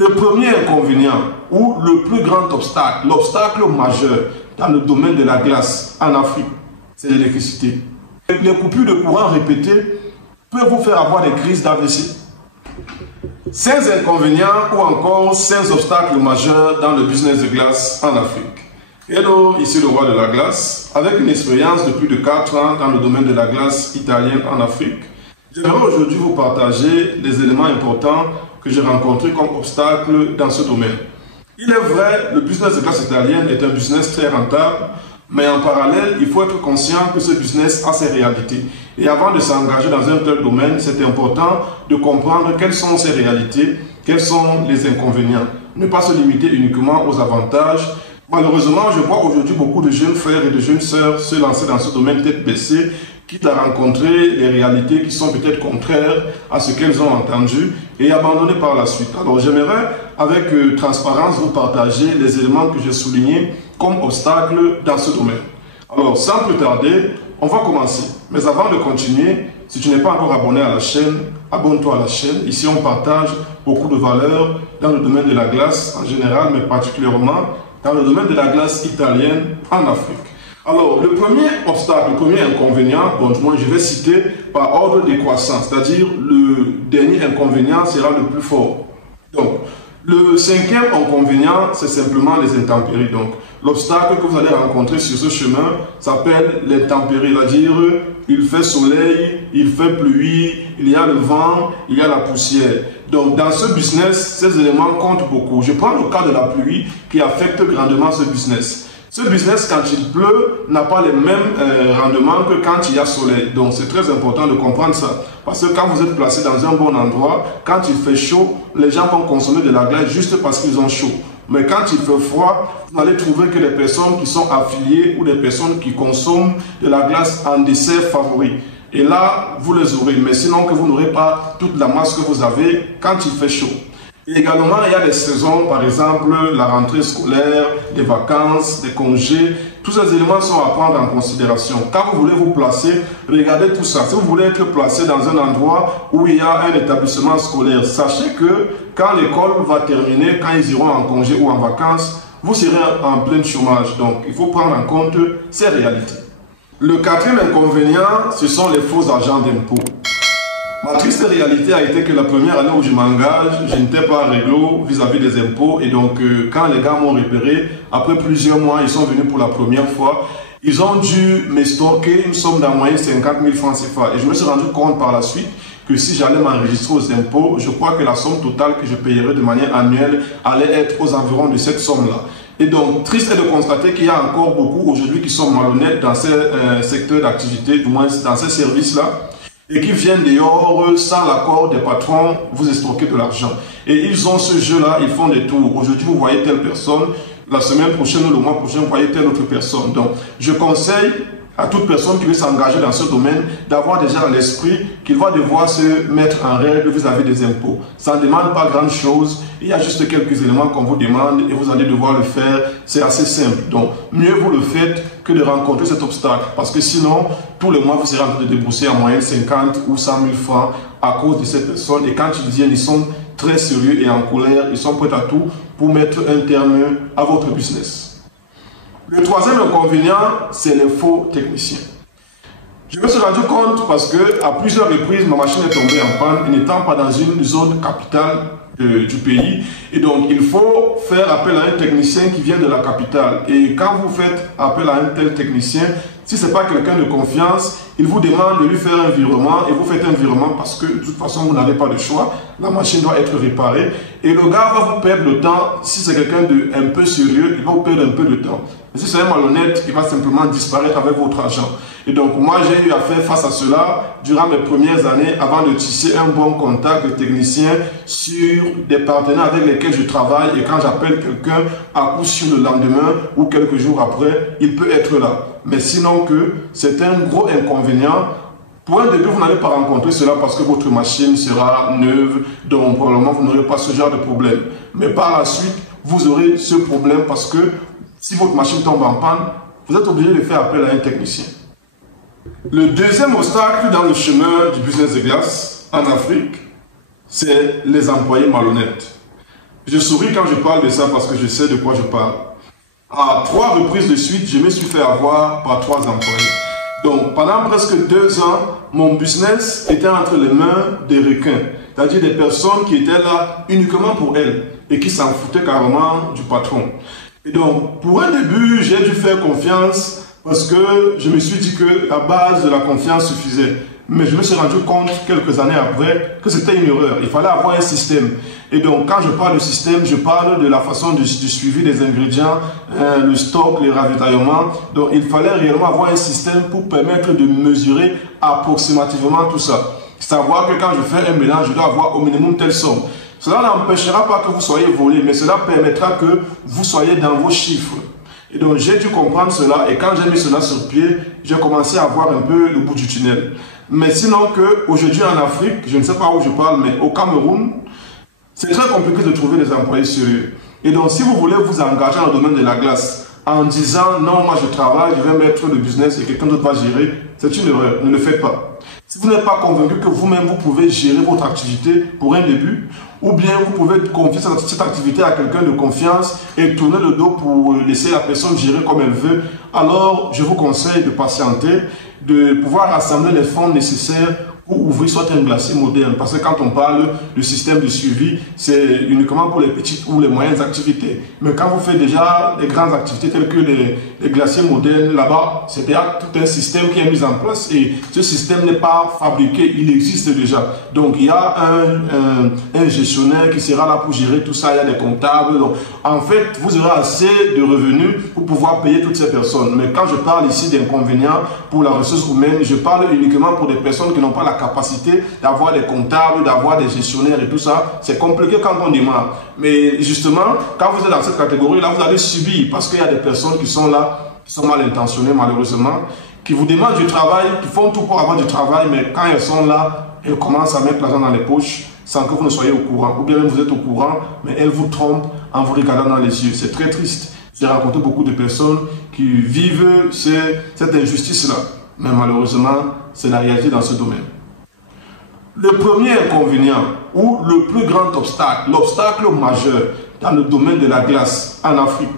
Le premier inconvénient ou le plus grand obstacle, l'obstacle majeur dans le domaine de la glace en Afrique, c'est l'électricité. Les coupures de courant répétées peuvent vous faire avoir des crises d'AVC. 5 inconvénients ou encore 5 obstacles majeurs dans le business de glace en Afrique. Hello, ici le roi de la glace, avec une expérience de plus de 4 ans dans le domaine de la glace italienne en Afrique. J'aimerais aujourd'hui vous partager les éléments importants que j'ai rencontrés comme obstacles dans ce domaine. Il est vrai, le business de glace italienne est un business très rentable, mais en parallèle, il faut être conscient que ce business a ses réalités. Et avant de s'engager dans un tel domaine, c'est important de comprendre quelles sont ces réalités, quels sont les inconvénients. Ne pas se limiter uniquement aux avantages. Malheureusement, je vois aujourd'hui beaucoup de jeunes frères et de jeunes sœurs se lancer dans ce domaine tête baissée, quitte à rencontrer les réalités qui sont peut-être contraires à ce qu'elles ont entendu et abandonner par la suite. Alors j'aimerais avec transparence vous partager les éléments que j'ai soulignés comme obstacles dans ce domaine. Alors sans plus tarder, on va commencer. Mais avant de continuer, si tu n'es pas encore abonné à la chaîne, abonne-toi à la chaîne. Ici on partage beaucoup de valeurs dans le domaine de la glace en général, mais particulièrement dans le domaine de la glace italienne en Afrique. Alors, le premier obstacle, le premier inconvénient, bon, moi je vais citer par ordre décroissant, c'est-à-dire le dernier inconvénient sera le plus fort. Donc, le 5e inconvénient, c'est simplement les intempéries. Donc, l'obstacle que vous allez rencontrer sur ce chemin s'appelle l'intempérie, c'est-à-dire il fait soleil, il fait pluie, il y a le vent, il y a la poussière. Donc, dans ce business, ces éléments comptent beaucoup. Je prends le cas de la pluie qui affecte grandement ce business. Ce business, quand il pleut, n'a pas les mêmes rendements que quand il y a soleil. Donc, c'est très important de comprendre ça. Parce que quand vous êtes placé dans un bon endroit, quand il fait chaud, les gens vont consommer de la glace juste parce qu'ils ont chaud. Mais quand il fait froid, vous allez trouver que les personnes qui sont affiliées ou des personnes qui consomment de la glace en dessert favori. Et là, vous les aurez. Mais sinon, que vous n'aurez pas toute la masse que vous avez quand il fait chaud. Et également, il y a des saisons, par exemple, la rentrée scolaire, des vacances, des congés. Tous ces éléments sont à prendre en considération. Quand vous voulez vous placer, regardez tout ça. Si vous voulez être placé dans un endroit où il y a un établissement scolaire, sachez que quand l'école va terminer, quand ils iront en congé ou en vacances, vous serez en plein chômage. Donc, il faut prendre en compte ces réalités. Le 4e inconvénient, ce sont les faux agents d'impôt. Ma triste réalité a été que la première année où je m'engage, je n'étais pas réglo vis-à-vis des impôts. Et donc, quand les gars m'ont repéré, après plusieurs mois, ils sont venus pour la première fois. Ils ont dû m'estorquer une somme d'en moyenne 50 000 francs CFA. Et je me suis rendu compte par la suite que si j'allais m'enregistrer aux impôts, je crois que la somme totale que je payerais de manière annuelle allait être aux environs de cette somme-là. Et donc, triste est de constater qu'il y a encore beaucoup aujourd'hui qui sont malhonnêtes dans ces secteurs d'activité, du moins dans ces services-là, et qui viennent dehors sans l'accord des patrons vous escroquer de l'argent. Et ils ont ce jeu-là, ils font des tours. Aujourd'hui, vous voyez telle personne, la semaine prochaine ou le mois prochain, vous voyez telle autre personne. Donc, je conseille à toute personne qui veut s'engager dans ce domaine d'avoir déjà à l'esprit qu'il va devoir se mettre en règle vis-à-vis des impôts. Ça ne demande pas grand chose, il y a juste quelques éléments qu'on vous demande et vous allez devoir le faire, c'est assez simple. Donc, mieux vous le faites que de rencontrer cet obstacle, parce que sinon, tous les mois, vous serez en train de débourser en moyenne 50 ou 100 000 francs à cause de cette personne. Et quand ils viennent, ils sont très sérieux et en colère, ils sont prêts à tout pour mettre un terme à votre business. Le 3e inconvénient, c'est les faux techniciens. Je me suis rendu compte parce que à plusieurs reprises, ma machine est tombée en panne, n'étant pas dans une zone capitale du pays. Et donc, il faut faire appel à un technicien qui vient de la capitale. Et quand vous faites appel à un tel technicien, si ce n'est pas quelqu'un de confiance, il vous demande de lui faire un virement et vous faites un virement parce que de toute façon, vous n'avez pas de choix. La machine doit être réparée. Et le gars va vous perdre le temps. Si c'est quelqu'un de un peu sérieux, il va vous perdre un peu de temps. Mais si c'est un malhonnête, il va simplement disparaître avec votre argent. Et donc, moi, j'ai eu à faire face à cela durant mes premières années avant de tisser un bon contact de technicien sur des partenaires avec lesquels je travaille. Et quand j'appelle quelqu'un, à coup sûr le lendemain ou quelques jours après, il peut être là. Mais sinon que c'est un gros inconvénient. Pour un début, vous n'allez pas rencontrer cela parce que votre machine sera neuve, donc probablement vous n'aurez pas ce genre de problème. Mais par la suite, vous aurez ce problème parce que si votre machine tombe en panne, vous êtes obligé de faire appel à un technicien. Le 2e obstacle dans le chemin du business de glace en Afrique, c'est les employés malhonnêtes. Je souris quand je parle de ça parce que je sais de quoi je parle. À 3 reprises de suite, je me suis fait avoir par 3 employés. Donc, pendant presque 2 ans, mon business était entre les mains des requins. C'est-à-dire des personnes qui étaient là uniquement pour elles et qui s'en foutaient carrément du patron. Et donc, pour un début, j'ai dû faire confiance parce que je me suis dit que la base de la confiance suffisait. Mais je me suis rendu compte quelques années après que c'était une erreur. Il fallait avoir un système. Et donc, quand je parle de système, je parle de la façon du suivi des ingrédients, le stock, les ravitaillements. Donc, il fallait réellement avoir un système pour permettre de mesurer approximativement tout ça. Savoir que quand je fais un mélange, je dois avoir au minimum telle somme. Cela n'empêchera pas que vous soyez volé, mais cela permettra que vous soyez dans vos chiffres. Et donc, j'ai dû comprendre cela. Et quand j'ai mis cela sur pied, j'ai commencé à voir un peu le bout du tunnel. Mais sinon qu'aujourd'hui en Afrique, je ne sais pas où je parle, mais au Cameroun, c'est très compliqué de trouver des employés sérieux. Et donc, si vous voulez vous engager dans le domaine de la glace en disant non, moi je travaille, je vais mettre le business et quelqu'un d'autre va gérer, c'est une erreur. Ne le faites pas. Si vous n'êtes pas convaincu que vous-même vous pouvez gérer votre activité pour un début, ou bien vous pouvez confier cette activité à quelqu'un de confiance et tourner le dos pour laisser la personne gérer comme elle veut, alors je vous conseille de patienter, de pouvoir rassembler les fonds nécessaires pour ouvrir soit un glacier moderne. Parce que quand on parle de système de suivi, c'est uniquement pour les petites ou les moyennes activités. Mais quand vous faites déjà des grandes activités telles que les glaciers modernes, là-bas, c'est déjà tout un système qui est mis en place et ce système n'est pas fabriqué, il existe déjà. Donc il y a un gestionnaire qui sera là pour gérer tout ça, il y a des comptables. Donc, en fait, vous aurez assez de revenus pour pouvoir payer toutes ces personnes. Mais quand je parle ici d'inconvénients pour la ressource humaine, je parle uniquement pour des personnes qui n'ont pas la capacité d'avoir des comptables, d'avoir des gestionnaires et tout ça. C'est compliqué quand on démarre. Mais justement, quand vous êtes dans cette catégorie-là, vous allez subir parce qu'il y a des personnes qui sont là, qui sont mal intentionnées malheureusement, qui vous demandent du travail, qui font tout pour avoir du travail, mais quand elles sont là, elles commencent à mettre l'argent dans les poches sans que vous ne soyez au courant. Ou bien même vous êtes au courant, mais elles vous trompent en vous regardant dans les yeux. C'est très triste. J'ai rencontré beaucoup de personnes qui vivent cette injustice-là. Mais malheureusement, c'est la réalité dans ce domaine. Le premier inconvénient ou le plus grand obstacle, l'obstacle majeur dans le domaine de la glace en Afrique,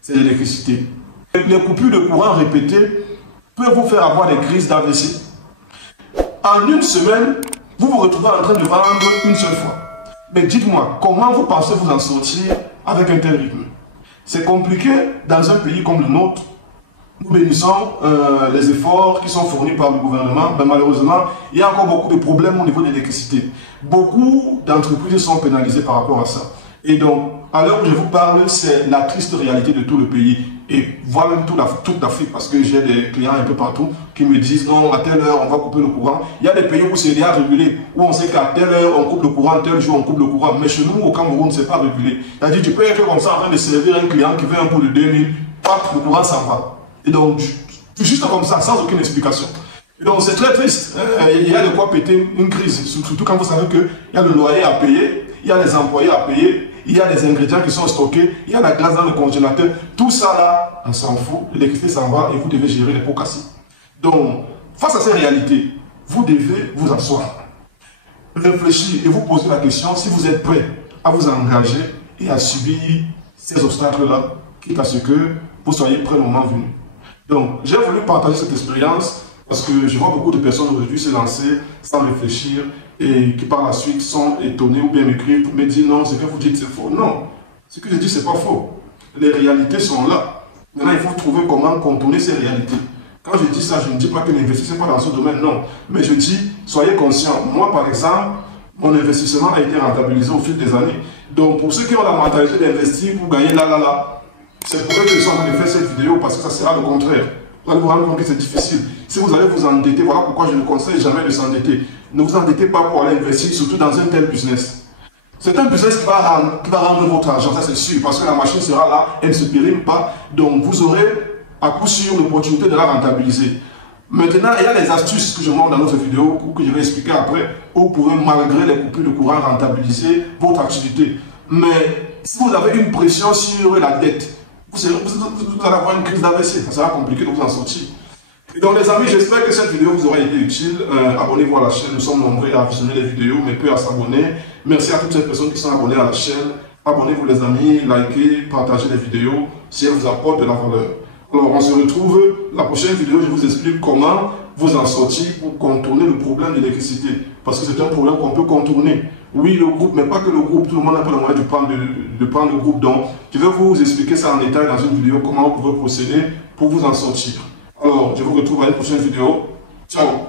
c'est l'électricité. Les coupures de courant répétées peuvent vous faire avoir des crises d'AVC. En une semaine, vous vous retrouvez en train de vendre une seule fois. Mais dites-moi, comment vous pensez vous en sortir avec un tel rythme? C'est compliqué dans un pays comme le nôtre. Nous bénissons les efforts qui sont fournis par le gouvernement, mais malheureusement, il y a encore beaucoup de problèmes au niveau de l'électricité. Beaucoup d'entreprises sont pénalisées par rapport à ça. Et donc, à l'heure où je vous parle, c'est la triste réalité de tout le pays. Et voire même toute l'Afrique, parce que j'ai des clients un peu partout qui me disent non, à telle heure, on va couper le courant. Il y a des pays où c'est déjà régulé, où on sait qu'à telle heure, on coupe le courant, tel jour, on coupe le courant. Mais chez nous, au Cameroun, ce n'est pas régulé. C'est-à-dire, tu peux être comme ça en train de servir un client qui veut un pot de 2000, paf, le courant s'en va. Et donc, juste comme ça, sans aucune explication. Et donc, c'est très triste. Il y a de quoi péter une crise, surtout quand vous savez qu'il y a le loyer à payer, il y a les employés à payer, il y a les ingrédients qui sont stockés, il y a la glace dans le congélateur. Tout ça là, on s'en fout, l'électricité s'en va et vous devez gérer les pots cassés. Donc, face à ces réalités, vous devez vous asseoir, réfléchir et vous poser la question si vous êtes prêt à vous engager et à subir ces obstacles-là, quitte à ce que vous soyez prêt le moment venu. Donc, j'ai voulu partager cette expérience parce que je vois beaucoup de personnes aujourd'hui se lancer sans réfléchir et qui par la suite sont étonnés ou bien m'écrivent pour me dire non, ce que vous dites c'est faux. Non, ce que je dis c'est pas faux. Les réalités sont là. Maintenant, il faut trouver comment contourner ces réalités. Quand je dis ça, je ne dis pas que n'investissez pas dans ce domaine, non. Mais je dis, soyez conscients. Moi, par exemple, mon investissement a été rentabilisé au fil des années. Donc, pour ceux qui ont la mentalité d'investir pour gagner là, c'est pour eux que je suis en train de faire cette vidéo parce que ça sera le contraire. Vous allez vous rendre compte que c'est difficile. Si vous allez vous endetter, voilà pourquoi je ne conseille jamais de s'endetter. Ne vous endettez pas pour aller investir, surtout dans un tel business. C'est un business qui va rendre votre argent, ça c'est sûr, parce que la machine sera là, elle ne se périme pas. Donc vous aurez à coup sûr l'opportunité de la rentabiliser. Maintenant, il y a des astuces que je montre dans notre vidéo ou que je vais expliquer après, où vous pouvez, malgré les coupures de courant, rentabiliser votre activité. Mais si vous avez une pression sur la dette, vous allez avoir une crise d'AVC, ça sera compliqué de vous en sortir. Et donc les amis, j'espère que cette vidéo vous aura été utile. Abonnez-vous à la chaîne, nous sommes nombreux à visionner les vidéos, mais peu à s'abonner. Merci à toutes ces personnes qui sont abonnées à la chaîne. Abonnez-vous les amis, likez, partagez les vidéos si elles vous apportent de la valeur. Alors on se retrouve, la prochaine vidéo, je vous explique comment vous en sortir pour contourner le problème de l'électricité. Parce que c'est un problème qu'on peut contourner. Oui, le groupe, mais pas que le groupe, tout le monde n'a pas le moyen de prendre le groupe. Donc, je vais vous expliquer ça en détail dans une vidéo, comment vous pouvez procéder pour vous en sortir. Alors, je vous retrouve à une prochaine vidéo. Ciao!